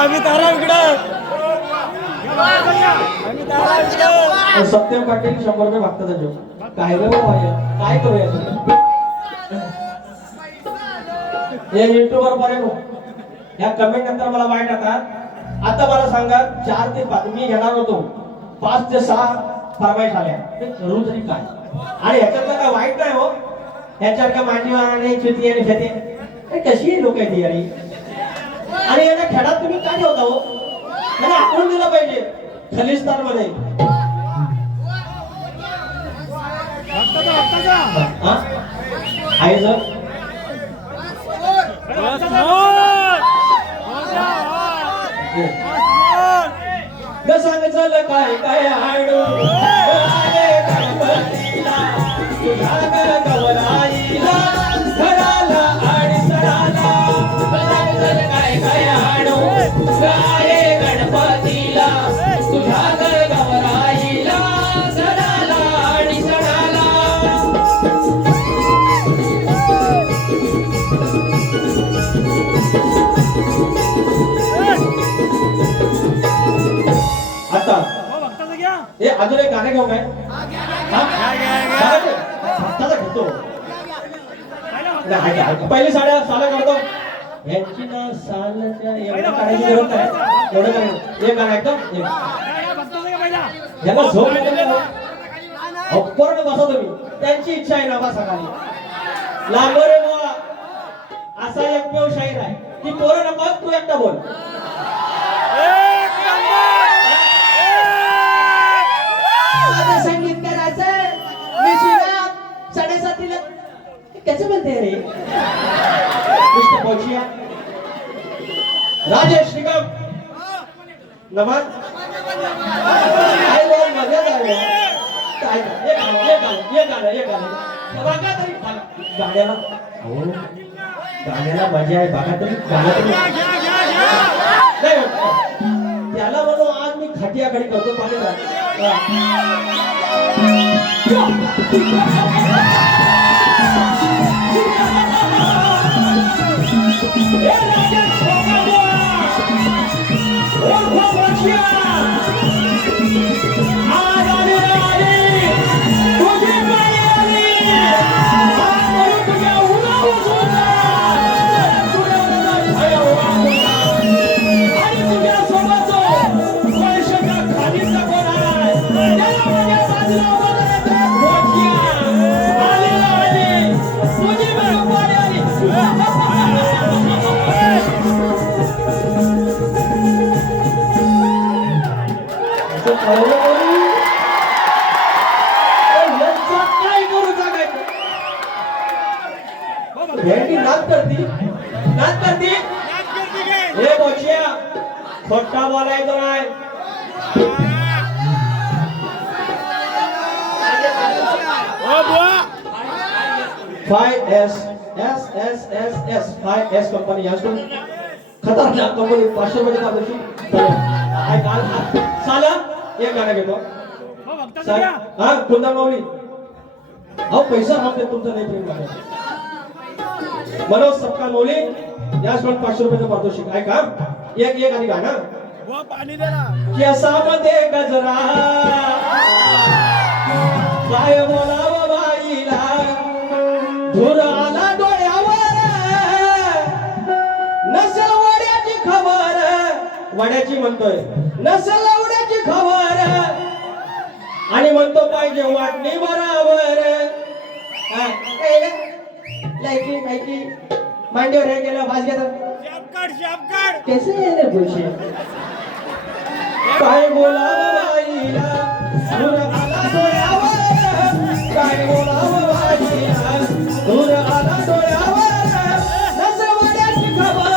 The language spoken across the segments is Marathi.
आम्ही तारा इकडं. सत्यम पाटील शंभर रुपये मागतात त्याच्यावर. काय रे काय करूया? हे युट्यूबर पर्यंत. या कमेंट नंतर मला वाईट येतात. आता मला सांगा चार ते पाच मी घेणार होतो. पाच ते सहा फरमाईश आल्या करू तरी काय? आणि ह्याच्यातलं काय वाईट नाही हो. ह्याच्यात काय मांडीवा आणि चुती आणि शेती. कशी लोक आहेत यारी? आणि याला खेळात तुम्ही काय ठेवता हो? म्हणजे आपण दिलं पाहिजे. खलिस्तानमध्ये आहे सर. ग सांग चल काय काय हाडू? गाणे गाऊ काय घेतो. पहिली साड्या साला करतो यांची ना सालच्या एवढं काढायची गरज नाही. एवढं काय एक गाणं ऐकतो एक. याला झोप येते का? अहो, पूर्ण बसा तुम्ही त्यांची इच्छा आहे ना बा सकाळी. लांबरे बुवा. असा एकमेव शाहीर आहे. ती पोरं नको तू एकटा बोल. माझं संगीत करायचं साडेसातीला कसं म्हणते रे मिस्टर बोचिया राजेश निगम. नमन. मजा तरी गाण्याला. गाण्याला मजा आहे. बघा तरी त्याला म्हणून आज मी खाटियाकडे करतो पाणी Yeah. खोटा बोलायचं नाही. Five S S S S S. Five S company याचकडून खतरनाक कंपनी पाचशे मध्ये का दिवशी साला एक गाणं घेतो. सर हा कुंदा माऊली. अहो पैसा मागते तुमचं नाही प्रेम मनोज सपका मौली याचकडून पाचशे रुपयाचं पारितोषिक. ऐका. एक एक आणि गाणं. पाणी दे ना. केसामध्ये गजरा. काय बोलाव बाईला? धुर आला डोळ्यावर. नसेल वड्याची खबर. वड्याची म्हणतोय. नसेल वड्याची खबर. आणि म्हणतो पाहिजे वाटणी बराबर. लायकी मांडीवर हे गेलं भास घेतात. कैसे है रे पूछे काय बोलावं बाईला? आला काय बोलावं बाईला? आला नसवड्याची खबर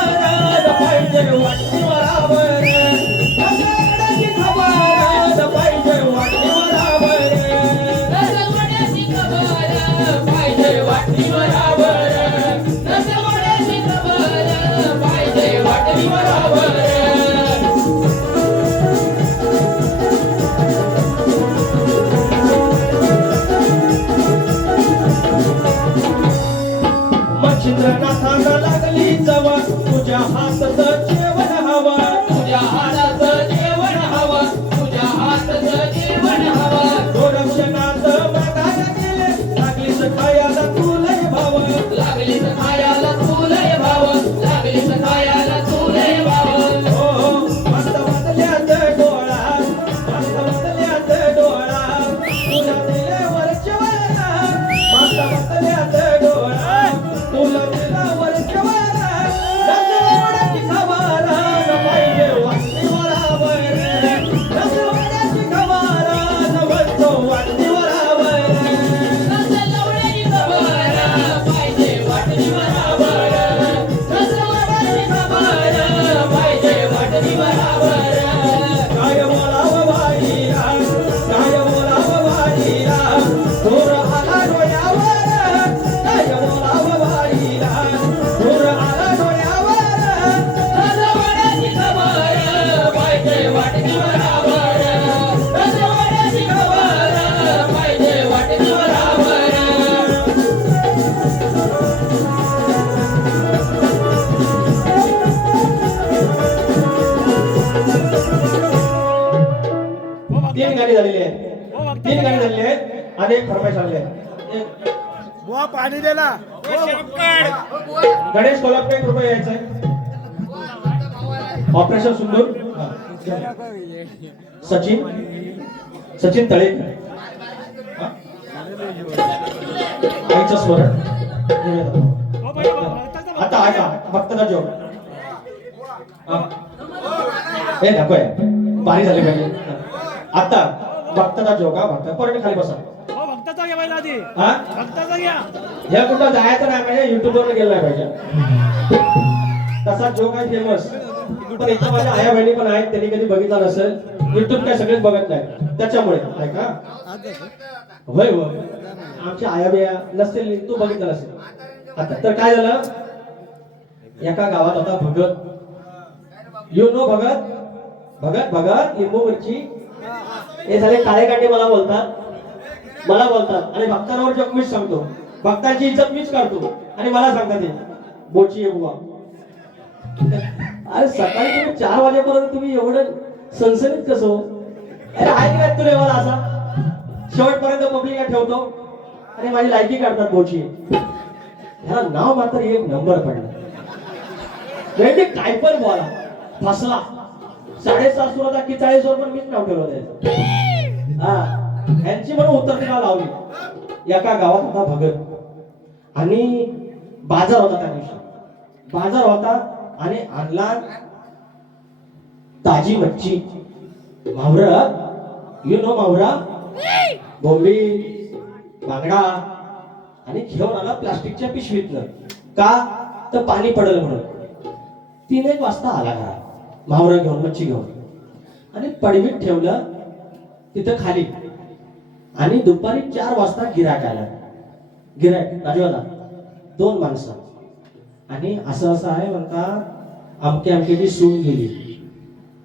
एक फरमाईश एक बुवा पाणी दे ना. गणेश कोल्हापूर एक रुपये यायचं आहे ऑपरेशन सुंदर. सचिन. सचिन तळे हा. आईचं स्मरण आता ऐका भक्ताचा जोग हा. हे नको आहे पाणी झाले पाहिजे. आता भक्ताचा जोग हा भक्त. परत खाली बसा. हो? कुठं जायचं नाही पाहिजे युट्यूब वर गेलं पाहिजे. तसा जोक आहे फेमस पण इथं माझ्या आया बहिणी पण आहेत त्यांनी कधी बघितला नसेल. युट्यूब काय सगळेच बघत नाही त्याच्यामुळे ऐका. होय होय. आमच्या आया बिया नसतील तू बघितलं नसेल. आता तर काय झालं? एका गावात होता भगत. यु नो भगत? भगत भगत लिंबू मिरची हे झाले काळे कांडे मला बोलतात. मला बोलतात आणि भक्तांवर जग मीच सांगतो. भक्तांची इज्जत मीच काढतो. आणि मला सांगतात ते बोची बुवा. अरे सकाळी तुम्ही चार वाजेपर्यंत तुम्ही एवढं सनसनीत कसं हो? अरे आहे काय तुला मला असा? शेवटपर्यंत पब्लिकला ठेवतो. आणि माझी लायकी काढतात बोची ह्याला नाव मात्र एक नंबर पडला. म्हणजे काय पण बोला फसला. साडेसात सुराचा की चाळीस वर पण मीच नाव ठेवलं त्याचं. हा. यांची म्हणून उत्तर तिला लावली? एका गावात होता भगत. आणि बाजार होता त्या दिवशी. बाजार होता आणि आणला ताजी मच्छी. मावरा यु नो मावरा? बोंबी बांगडा आणि घेऊन आला प्लास्टिकच्या पिशवीतनं. का? तर पाणी पडलं म्हणून. तीन एक वाजता आला घरा मावरा घेऊन मच्छी घेऊन. आणि पडवीत ठेवलं तिथं खाली. आणि दुपारी चार वाजता गिराक आला गिराक राजवाला दोन माणसं. आणि असं असं आहे म्हणता अमके अमकेची सून गेली.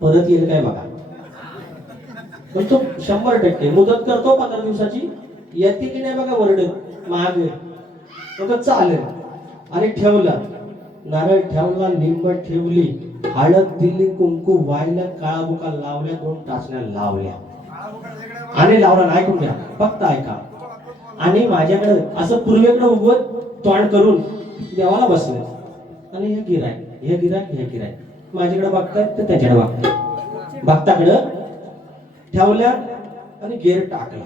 परत येईल काय बघा. पण तो शंभर टक्के मुदत करतो पंधरा दिवसाची. येते की नाही बघा वरड महाग तो चालेल. आणि ठेवला. नारळ ठेवला लिंब ठेवली. हळद दिली कुंकू वाहिलं काळा बुका लावल्या दोन टाचण्या लावल्या. आणि लावला नाही ऐकून घ्या फक्त ऐका. आणि माझ्याकडे असं पूर्वेकडे उगवत तोंड करून देवाला बसले. आणि हे गिराय हे गिराय हे गिराय माझ्याकडे बघतायत तर त्याच्याकडे बघतायत. भक्ताकडं ठेवल्या आणि गेर टाकला.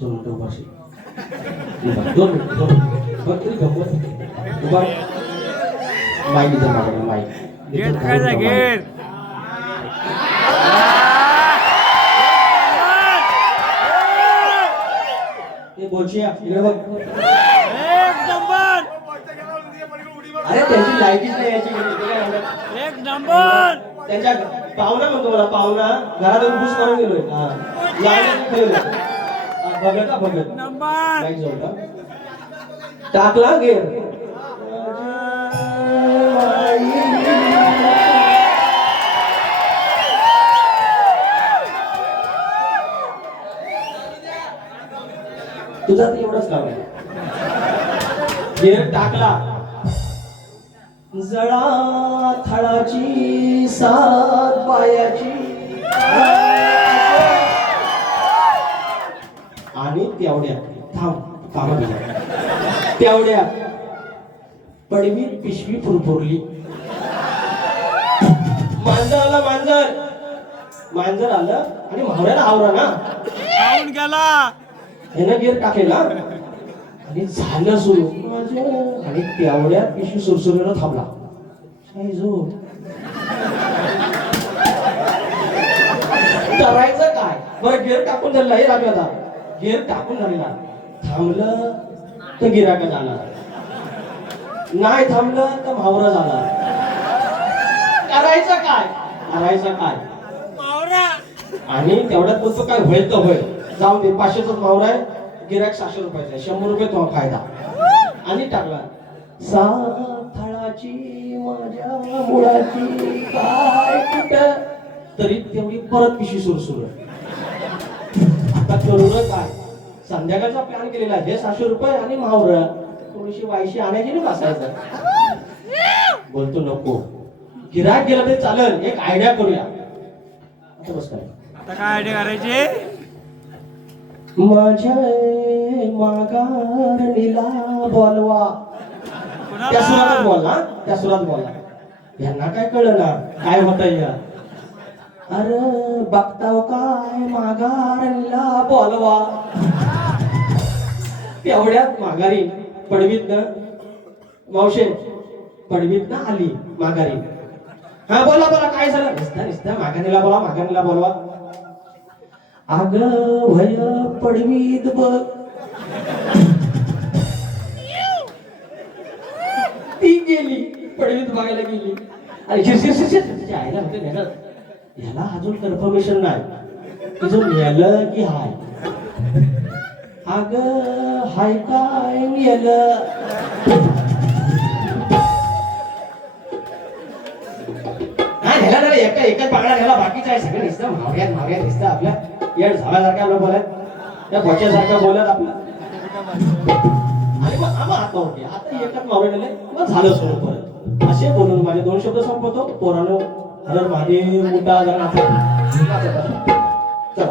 दोन मिनिटं उभा राहा. उभा. दोन मिनिटं दोन तरी गंमत उभा माईक माझ्याकडे माईक. गेट बोलशीया इकडे बघ. एक नंबर! अरे त्यांची लायकीच नाही याची? एक नंबर! त्यांच्या पाहुणा म्हणतो मला पाहुणा घरात येऊन खुश करून गेलोय. हा. बघत बघत. टाकला गेर तुझा तर एवढंच काम आहे. टाकला. जळा थळाची सात पायाची. आणि तेवढ्या थांब थांब तेवढ्या. पडवी पिशवी फुरफुरली मांजर आलं मांजर. मांजर आलं आणि म्हावऱ्याला आवरा ना. गेला. ह्यानं गिर टाकलेला आणि झालं सुरू. आणि तेवढ्या पिशवी सुरसुरीनं थांबला. जो. करायचं काय? बरं गिर टाकून झालेला हे आता गिर टाकून झालेला थांबलं तर गिराका झाला नाही थांबलं तर म्हावरा झाला करायचं काय? करायचं काय? मावरा. आणि तेवढ्यात बोलतो काय होईल तर होईल. जाऊ दे पाचशेचाच मावरा आहे. गिरायक सहाशे रुपयाचा आहे. शंभर रुपये तो फायदा. आणि टाकला. साथळाची माझ्या मुळाची काय कुठ? तरी तेवढी परत पिशी सुरू सुरू आता करूर काय? संध्याकाळचा प्लॅन केलेला आहे. हे सहाशे रुपये आणि मावरा. थोडीशी वायशी आणायची नाही बसायचं. बोलतो नको. गिराक गेला तरी चालेल. एक आयडिया करूया. आता बस काय? आता काय आयडिया करायची? माझ्या माघारणीला बोलवा. त्या सुरात बोलला त्या सुरात बोलला यांना काय कळलं ना काय होत या? अरे बघताव काय? माघारणीला बोलवा. तेवढ्यात माघारी पडवीत न मावशे पडवीत ना आली माघारी. हा बोला बोला काय झालं? निसता निसता माघारीला बोला माघारीला बोलवा. अग भय पडवीत बघ. ती गेली पडवीत बघायला गेली. आणि शिरशिर शिरशिर तिच्या आईला म्हणते नेलं ह्याला अजून कन्फर्मेशन नाही. तिचं नेलं की हाय. अग हाय काय नेलं? ह्याला ना एका एकच पाकड्या घ्यायला बाकीचं आहे सगळं दिसतं. माव्यात माव्यात दिसतं आपल्या येड झाल्यासारखं आपलं बोलत त्या बच्यासारखं बोलत आपलं. आणि मग आम्हा हात होते आता एकच मावळे नेले मग झालं सुरू परत. असे बोलून माझे दोन शब्द संपवतो. पोरानो हर महादेव मोठा जरा चला.